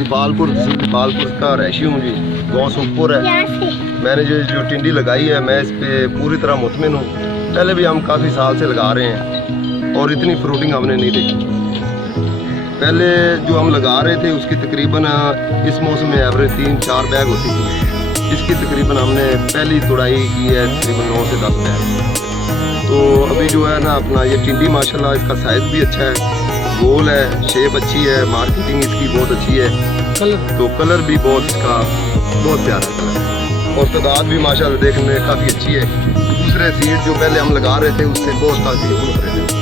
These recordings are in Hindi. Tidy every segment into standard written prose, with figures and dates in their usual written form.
दीपालपुर का रहायशी हूँ जी। गाँव सुखपुर है। मैंने जो टिंडी लगाई है, मैं इस पे पूरी तरह मुतमिन हूँ। पहले भी हम काफ़ी साल से लगा रहे हैं और इतनी फ्रूटिंग हमने नहीं देखी। पहले जो हम लगा रहे थे उसकी तकरीबन इस मौसम में एवरेज 3-4 बैग होती थी। इसकी तकरीबन हमने पहली तुड़ाई की है तकरीबन 9 से 10 बैग। तो अभी जो है ना अपना ये टिंडी माशाल्लाह इसका साइज़ भी अच्छा है, गोल है, शेप अच्छी है, मार्केटिंग इसकी बहुत अच्छी है। कलर भी बहुत इसका बहुत प्यारा कलर है और तादाद भी माशाल्लाह देखने में काफ़ी अच्छी है। दूसरे सीड जो पहले हम लगा रहे थे उससे बहुत काफ़ी उन्नत रहे थे।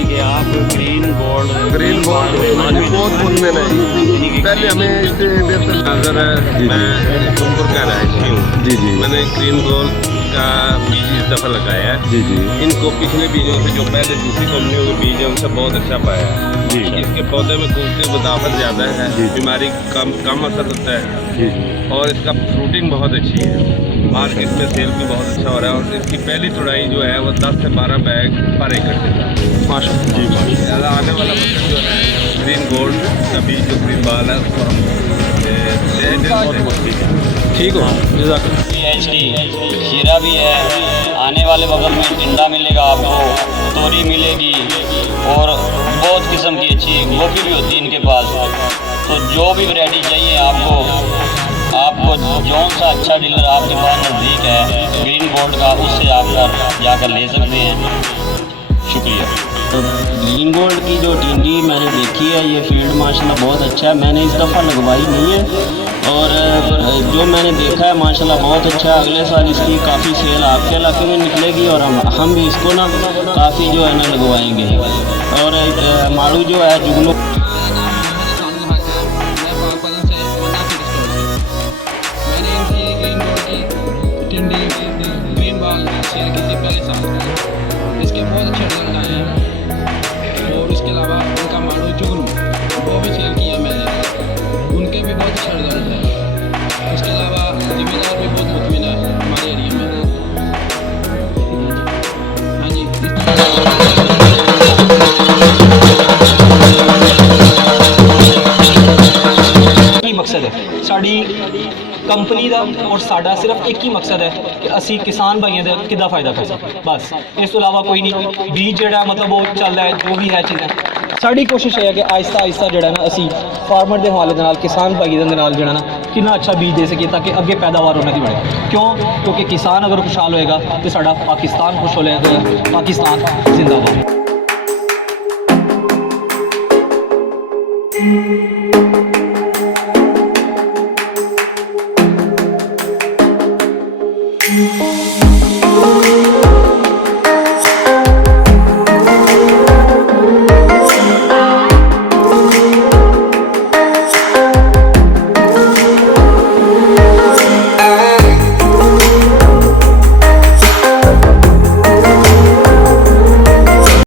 कि आप ग्रीन गोल्ड बहुत मुतमिन है। पहले हमें इससे बेहतर नजर है। मैं सुखपुर का रहायशी हूँ जी जी। मैंने ग्रीन गोल्ड का बीज इस दफ़ा लगाया है जी जी। इनको पिछले बीजों से जो पहले दूसरी कंपनियों के बीज है उनसे बहुत अच्छा पाया है जी। इसके पौधे में कुदरती वदाफत ज़्यादा है, बीमारी कम असर होता है जी और इसका फ्रूटिंग बहुत अच्छी है। मार्केट में सेल भी बहुत अच्छा हो रहा है और इसकी पहली तुड़ाई जो है वो 10 से 12 बैग पर एकड़ देता है। माशाल्लाह जी ज़्यादा आने वाला मतलब जो है ग्रीन गोल्ड का बीज जो ग्रीन बाल है उसको हम ठीक हो PhD खीरा भी है। आने वाले वक्त में टिंडा मिलेगा आपको, तोरी मिलेगी और बहुत किस्म की अच्छी गोभी भी होती है इनके पास। तो जो भी वैरायटी चाहिए आपको जौन सा अच्छा डीलर आपके पास नज़दीक है ग्रीन गोल्ड का, उससे आप जाकर ले सकते हैं। शुक्रिया। तो ग्रीन गोल्ड की जो टिंडी मैंने देखी है ये फील्ड माशाल्लाह बहुत अच्छा है। मैंने इस दफ़ा लगवाई नहीं है और जो मैंने देखा है माशाल्लाह बहुत अच्छा है। अगले साल इसकी काफ़ी सेल आपके इलाके में निकलेगी और हम भी इसको ना काफ़ी जो है ना लगवाएंगे। और माड़ू जो है जुगनू ग्रीन बाल सेल की थी पहले साल। इसके बहुत अच्छे रिजल्ट आए हैं और इसके अलावा उनका माड़ू जुगनू वो भी सेल किया मैंने, उनके भी बहुत अच्छा रिजल्ट है। इसके अलावा जिम्मेदार भी बहुत मुतमिन है हमारे एरिया में। हाँ जी। ਕੀ ਮਕਸਦ ਹੈ ਸਾਡੀ ਕੰਪਨੀ ਦਾ ਔਰ ਸਾਡਾ ਸਿਰਫ ਇੱਕ ਹੀ ਮਕਸਦ ਹੈ ਕਿ ਅਸੀਂ ਕਿਸਾਨ ਭਾਈਆਂ ਦਾ ਕਿੱਦਾਂ ਫਾਇਦਾ ਕਰ ਸਕੀਏ, ਬਸ ਇਸ ਤੋਂ ਇਲਾਵਾ ਕੋਈ ਨਹੀਂ। ਬੀਜ ਜਿਹੜਾ ਮਤਲਬ ਉਹ ਚੱਲਦਾ ਹੈ ਜੋ ਵੀ ਹੈ ਚੀਜ਼ਾਂ, ਸਾਡੀ ਕੋਸ਼ਿਸ਼ ਇਹ ਹੈ ਕਿ ਆਹਿਸਤਾ ਆਹਿਸਤਾ ਜਿਹੜਾ ਨਾ ਅਸੀਂ ਫਾਰਮਰ ਦੇ ਹਵਾਲੇ ਦੇ ਨਾਲ ਕਿਸਾਨ ਭਾਈਆਂ ਦੇ ਨਾਲ ਜਿਹੜਾ ਨਾ ਕਿੰਨਾ ਅੱਛਾ ਬੀਜ ਦੇ ਸਕੀਏ ਤਾਂ ਕਿ ਅੱਗੇ ਪੈਦਾਵਾਰ ਉਹਨਾਂ ਦੀ ਬਣੇ। ਕਿਉਂਕਿ ਕਿਸਾਨ ਅਗਰ ਖੁਸ਼ਹਾਲ ਹੋਏਗਾ ਤਾਂ ਸਾਡਾ ਪਾਕਿਸਤਾਨ ਖੁਸ਼ ਹੋ ਜਾਏਗਾ। ਪਾਕਿਸਤਾਨ ਜ਼ਿੰਦਾਬਾਦ।